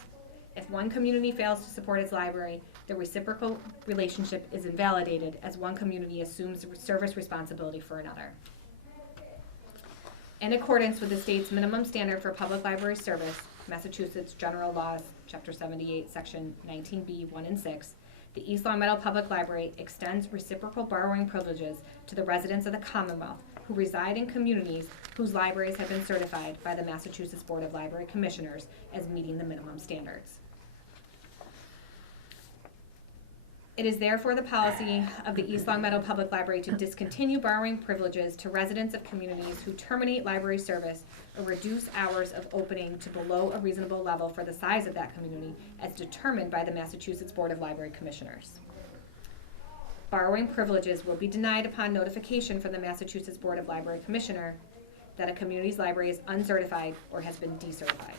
If one community fails to support its library, the reciprocal relationship is invalidated as one community assumes service responsibility for another. In accordance with the state's minimum standard for public library service, Massachusetts General Laws, Chapter 78, Section 19B, 1 and 6, the East Long Meadow Public Library extends reciprocal borrowing privileges to the residents of the Commonwealth who reside in communities whose libraries have been certified by the Massachusetts Board of Library Commissioners as meeting the minimum standards. It is therefore the policy of the East Long Meadow Public Library to discontinue borrowing privileges to residents of communities who terminate library service or reduce hours of opening to below a reasonable level for the size of that community as determined by the Massachusetts Board of Library Commissioners. Borrowing privileges will be denied upon notification from the Massachusetts Board of Library Commissioner that a community's library is uncertified or has been decertified.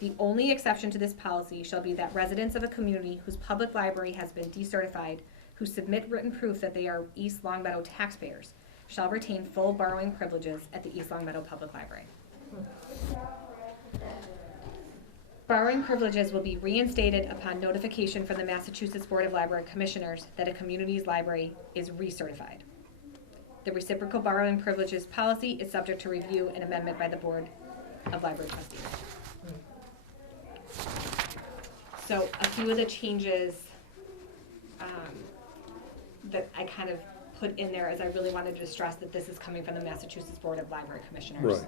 The only exception to this policy shall be that residents of a community whose public library has been decertified, who submit written proof that they are East Long Meadow taxpayers, shall retain full borrowing privileges at the East Long Meadow Public Library. Borrowing privileges will be reinstated upon notification from the Massachusetts Board of Library Commissioners that a community's library is recertified. The reciprocal borrowing privileges policy is subject to review and amendment by the Board of Library Trustees. So a few of the changes that I kind of put in there is I really wanted to stress that this is coming from the Massachusetts Board of Library Commissioners.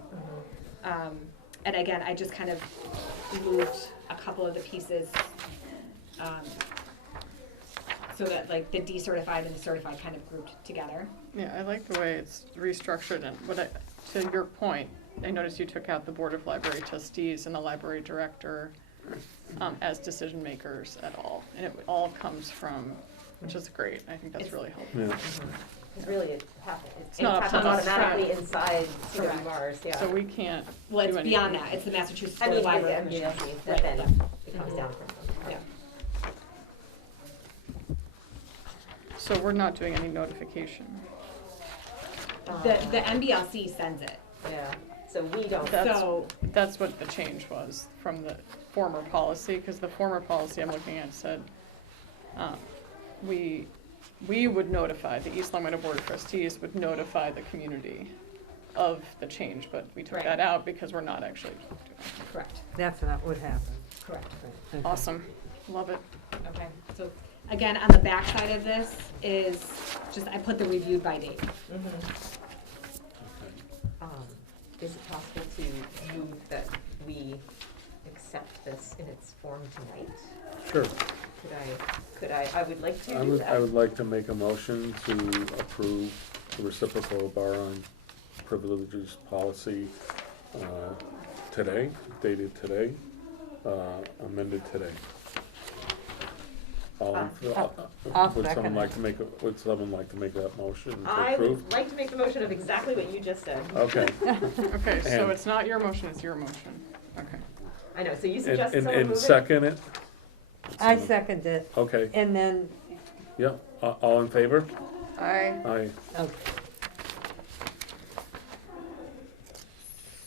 Right. And again, I just kind of moved a couple of the pieces so that like the decertified and the certified kind of grouped together. Yeah, I like the way it's restructured, and to your point, I noticed you took out the Board of Library Trustees and the library director as decision makers at all, and it all comes from, which is great. I think that's really helpful. Yeah. Because really it happens, It's it not up to happens us. automatically inside Correct. CWRs, yeah. So we can't Well, it's do anything. beyond that. It's the Massachusetts I Board mean, of Library yeah, Commissioners. that Right. then it comes down from them. Yeah. So we're not doing any notification. The MBLC sends it. Yeah, so we don't. That's- So, That's what the change was from the former policy, because the former policy I'm looking at said, we would notify, the East Long Meadow Board of Trustees would notify the community of the change, but we took Right. that out because we're not actually doing it. correct, That's not what happened. correct. Okay. Awesome, love it. Okay, so again, on the back side of this is just, I put the reviewed by date. Is it possible to move that we accept this in its form tonight? Sure. I would like to I do would, that. I would like to make a motion to approve the reciprocal borrowing privileges policy today, dated today, amended today. I'll Would second someone it. like to would someone like to make that motion to I approve? would like to make the motion of exactly what you just said. Okay. Okay, so And- it's not your motion, it's your motion. Okay. I know, so you And, suggest and, someone and move it? second it? I second it, Okay, and then, yeah, all in favor? Aye. Aye. okay.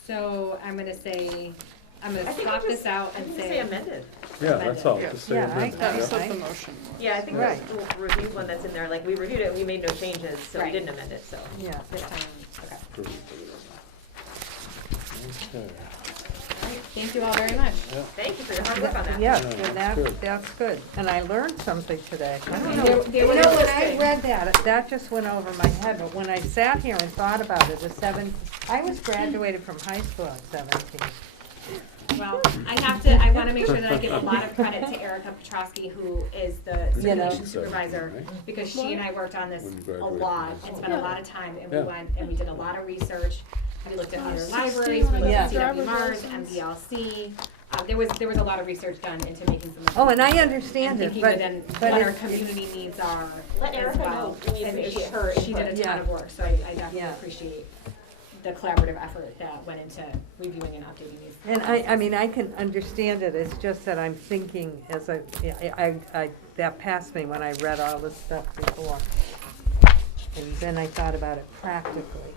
So I'm gonna say, I'm I gonna think swap you this just- out I and think you say say, amended. Yeah, that's all, Yeah. just say Yeah, amended, That yeah. was the Right. motion. Yeah, I think Right. the review one that's in there, like, we reviewed it, we made no changes, so we Right. didn't amend it, so. Yeah. this time, okay. Approve. Okay. Thank you all very much. Thank you for your hard work on that. Yes, Yeah, and that's good. that's good. And I learned something today. I don't There- know. there You was know, a when I listing. read that just went over my head, but when I sat here and thought about it, I was graduated from high school at 17. Well, I wanna make sure that I give a lot of credit to Erica Petrosky, who is the You know. circulation supervisor, Right? because she and I worked on this When you a graduated lot, from and high spent a lot of time, and we Yeah. went, and we did a lot of research. We looked at Oh, other 16 libraries, we when looked I at got CW driver's Mars, license. MBLC. There was a lot of research done into making some. of Oh, and I these understand and it, thinking but, within but what our it- community needs are Let as Erica well. know we And appreciate her she did a input. ton Yeah. of work, so I definitely Yeah. appreciate the collaborative effort that went into reviewing and updating these. And I mean, I can understand it, it's just that I'm thinking as that passed me when I read all this stuff before. And then I thought about it practically.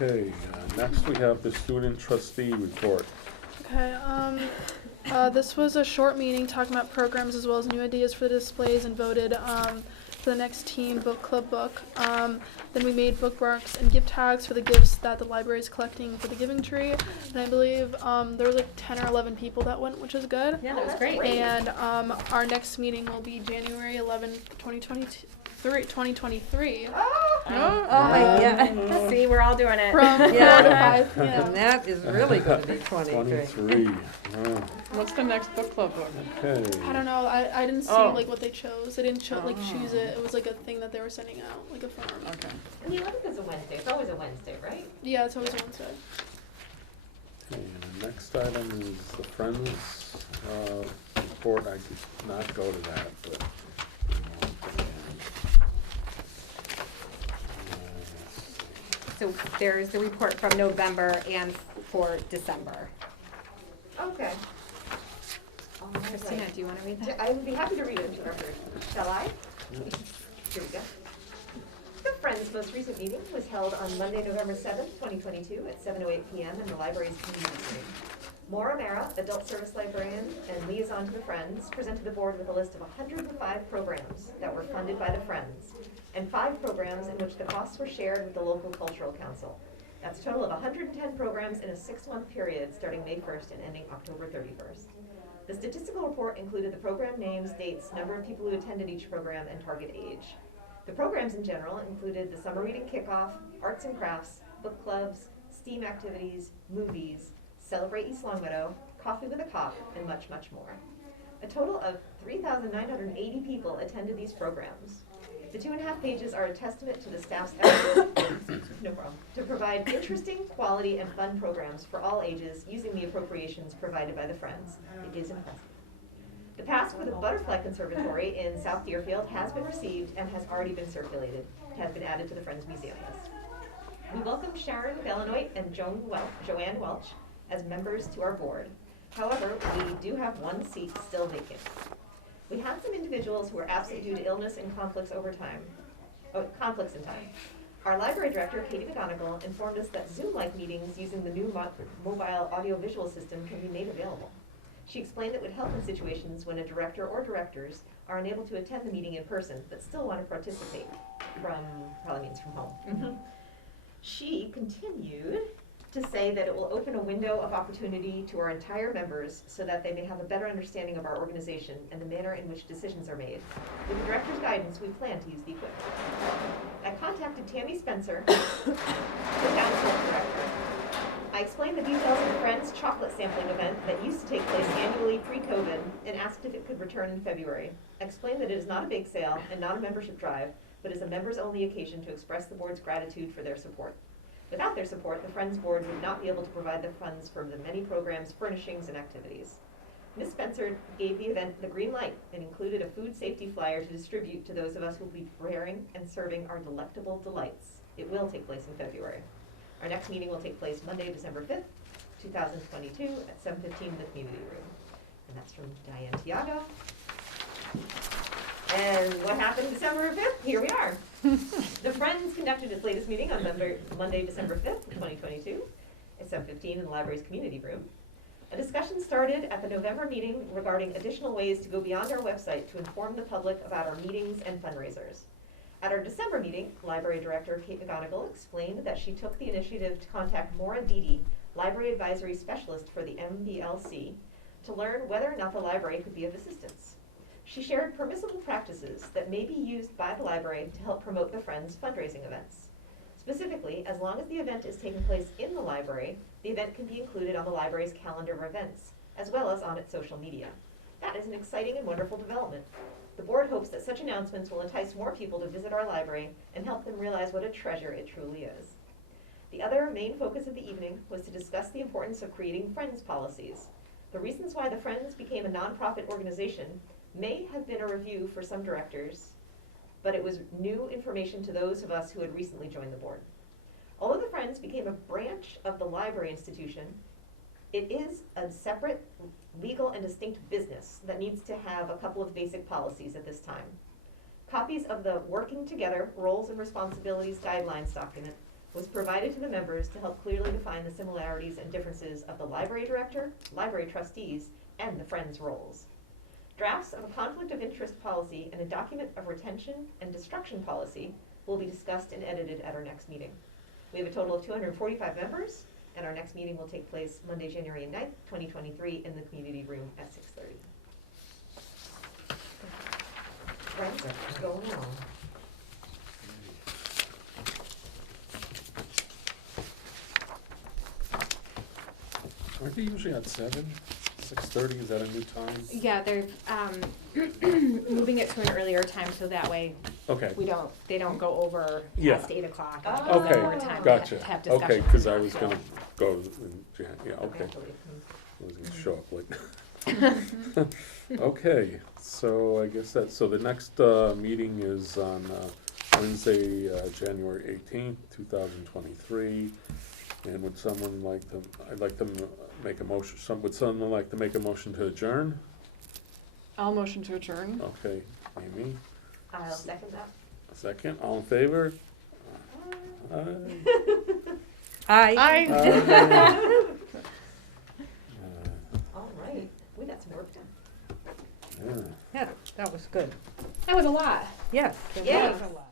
Okay, next we have the student trustee report. Okay, this was a short meeting talking about programs as well as new ideas for the displays and voted, for the next teen book club book. Then we made bookmarks and gift tags for the gifts that the library is collecting for the Giving Tree. And I believe, there was like 10 or 11 people that went, which is good. Yeah, that was great. And, our next meeting will be January 11th, 2023. Oh my God. See, we're all doing it. From 4 to Yeah. 5 p.m. And that is really gonna be 23. 23. Oh, What's the next book club book? okay. I don't know. I didn't see Oh. like what they chose. They didn't choose it. It was like a thing that they were sending out, like a form. Okay. And the 11th is a Wednesday, it's always a Wednesday, right? Yeah, it's always Wednesday. Okay, and the next item is the Friends report. I did not go to that, but. So there's the report from November and for December. Okay. Christina, do you wanna read that? I would be happy to read it into the record. Shall I? Here we go. The Friends' most recent meeting was held on Monday, November 7th, 2022 at 7:08 p.m. in the library's community room. Maura Mara, adult service librarian and liaison to the Friends, presented the board with a list of 105 programs that were funded by the Friends and 5 programs in which the costs were shared with the local cultural council. That's a total of 110 programs in a 6-month period starting May 1st and ending October 31st. The statistical report included the program names, dates, number of people who attended each program, and target age. The programs in general included the summer reading kickoff, arts and crafts, book clubs, STEAM activities, movies, Celebrate East Longmeadow, Coffee with a Cop, and much, much more. A total of 3,980 people attended these programs. The 2.5 pages are a testament to the staff's effort no problem, to provide interesting, quality, and fun programs for all ages using the appropriations provided by the Friends. It is impressive. The pass for the Butterfly Conservatory in South Deerfield has been received and has already been circulated. It has been added to the Friends Museum list. We welcome Sharon Bellanoit and Joanne Welch as members to our board. However, we do have one seat still vacant. We had some individuals who were absent due to illness and conflicts in time. Our library director, Katie McGonigal, informed us that Zoom-like meetings using the new mobile audiovisual system can be made available. She explained it would help in situations when a director or directors are unable to attend the meeting in person, but still want to participate probably means from home. She continued to say that it will open a window of opportunity to our entire members so that they may have a better understanding of our organization and the manner in which decisions are made. With the director's guidance, we plan to use the equipment. I contacted Tammy Spencer, the town's health director. I explained the details of the Friends chocolate sampling event that used to take place annually pre-COVID and asked if it could return in February. I explained that it is not a bake sale and not a membership drive, but is a members-only occasion to express the board's gratitude for their support. Without their support, the Friends Board would not be able to provide the funds for the many programs, furnishings, and activities. Ms. Spencer gave the event the green light and included a food safety flyer to distribute to those of us who will be preparing and serving our delectable delights. It will take place in February. Our next meeting will take place Monday, December 5th, 2022 at 7:15 in the community room. And that's from Diane Tiago. And what happened December 5th? Here we are. The Friends conducted its latest meeting on Monday, December 5th, 2022 at 7:15 in the library's community room. A discussion started at the November meeting regarding additional ways to go beyond our website to inform the public about our meetings and fundraisers. At our December meeting, Library Director Kate McGonigal explained that she took the initiative to contact Maura Beatty, Library Advisory Specialist for the MBLC, to learn whether or not the library could be of assistance. She shared permissible practices that may be used by the library to help promote the Friends fundraising events. Specifically, as long as the event is taking place in the library, the event can be included on the library's calendar of events, as well as on its social media. That is an exciting and wonderful development. The board hopes that such announcements will entice more people to visit our library and help them realize what a treasure it truly is. The other main focus of the evening was to discuss the importance of creating Friends policies. The reasons why the Friends became a nonprofit organization may have been a review for some directors, but it was new information to those of us who had recently joined the board. Although the Friends became a branch of the library institution, it is a separate legal and distinct business that needs to have a couple of basic policies at this time. Copies of the Working Together Roles and Responsibilities Guidelines document was provided to the members to help clearly define the similarities and differences of the library director, library trustees, and the Friends roles. Drafts of a conflict of interest policy and a document of retention and destruction policy will be discussed and edited at our next meeting. We have a total of 245 members, and our next meeting will take place Monday, January 9th, 2023 in the community room at 6:30. Friends are going on. Aren't they usually at 7? 6:30, is that a new time? Yeah, they're moving it to an earlier time so that way Okay, they don't go over Yeah. past 8 o'clock. Oh. It gives them okay, more time to gotcha. have Okay, discussion. because I was gonna go, yeah, okay. I was gonna show up late. Okay, so I guess so the next meeting is on Wednesday, January 18th, 2023. And would someone like to, I'd like to make a motion, would someone like to make a motion to adjourn? I'll motion to adjourn. Okay, Amy, I'll second that. second, all in favor? Aye. Aye. Aye. All right, we got some work done. Yeah. Yeah, that was good. That was a lot. Yes, there Yeah. was a lot.